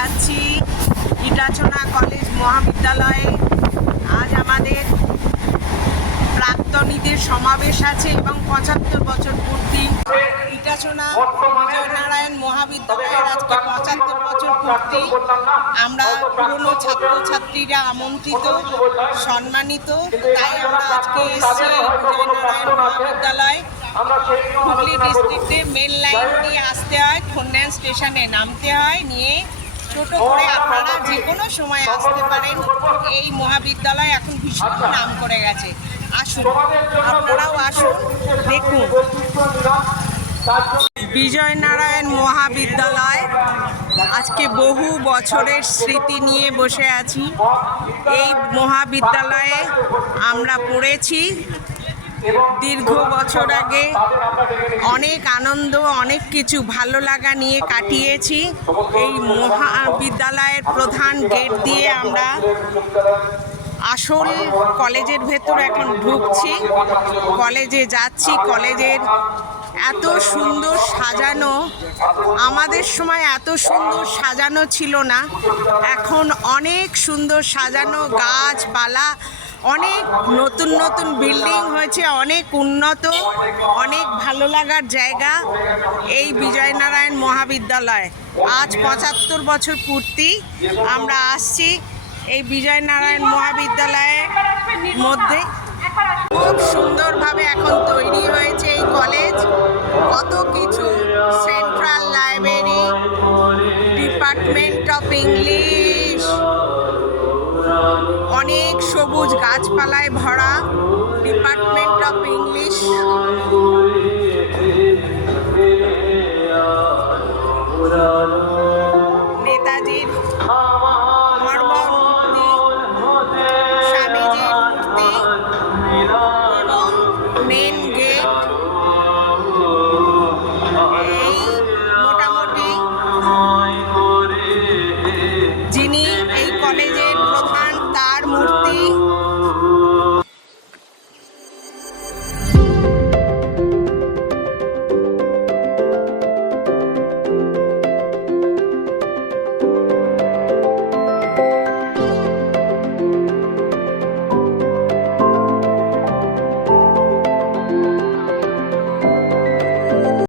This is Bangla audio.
যাচ্ছি ইটাচনা কলেজ মহাবিদ্যালয়ে। আজ আমাদের প্রাক্তনীদের সমাবেশ আছে এবং ৭৫ বছর পূর্তি। ইটাচনা বিজয়নারায়ণ মহাবিদ্যালয়ের আজকে ৭৫ বছর পূর্তি। আমরা পুরনো ছাত্রছাত্রীরা আমন্ত্রিত, সম্মানিত, তাই আমরা আজকে এসেছি বিজয়নারায়ণ মহাবিদ্যালয়। হুগলি ডিস্ট্রিক্টে মেন লাইন দিয়ে আসতে হয়, খন্ডান স্টেশনে নামতে হয়, নিয়ে টোটো করে আপনারা যে কোনো সময় আসতে পারেন। এই মহাবিদ্যালয় এখন ভীষণ নাম করে গেছে। আসুন, আপনারাও আসুন, দেখুন। বিজয়নারায়ণ মহাবিদ্যালয় আজকে বহু বছরের স্মৃতি নিয়ে বসে আছি। এই মহাবিদ্যালয়ে আমরা পড়েছি দীর্ঘ বছর আগে। অনেক আনন্দ, অনেক কিছু ভালো লাগা নিয়ে কাটিয়েছি। এই মহাবিদ্যালয়ের প্রধান গেট দিয়ে আমরা আসল কলেজের ভেতর এখন ঢুকছি, কলেজে যাচ্ছি। কলেজের এত সুন্দর সাজানো, আমাদের সময় এত সুন্দর সাজানো ছিল না। এখন অনেক সুন্দর সাজানো, গাছপালা, অনেক নতুন নতুন বিল্ডিং হয়েছে, অনেক উন্নত, অনেক ভালো লাগার জায়গা এই বিজয়নারায়ণ মহাবিদ্যালয়। আজ ৭৫ বছর পূর্তি আমরা আসছি এই বিজয়নারায়ণ মহাবিদ্যালয়ের মধ্যে। খুব সুন্দরভাবে এখন তৈরি হয়েছে এই কলেজ। কত কিছু, central library, department of English, অনেক সবুজ গাছপালায় ভরা ডিপার্টমেন্ট অফ ইংলিশ।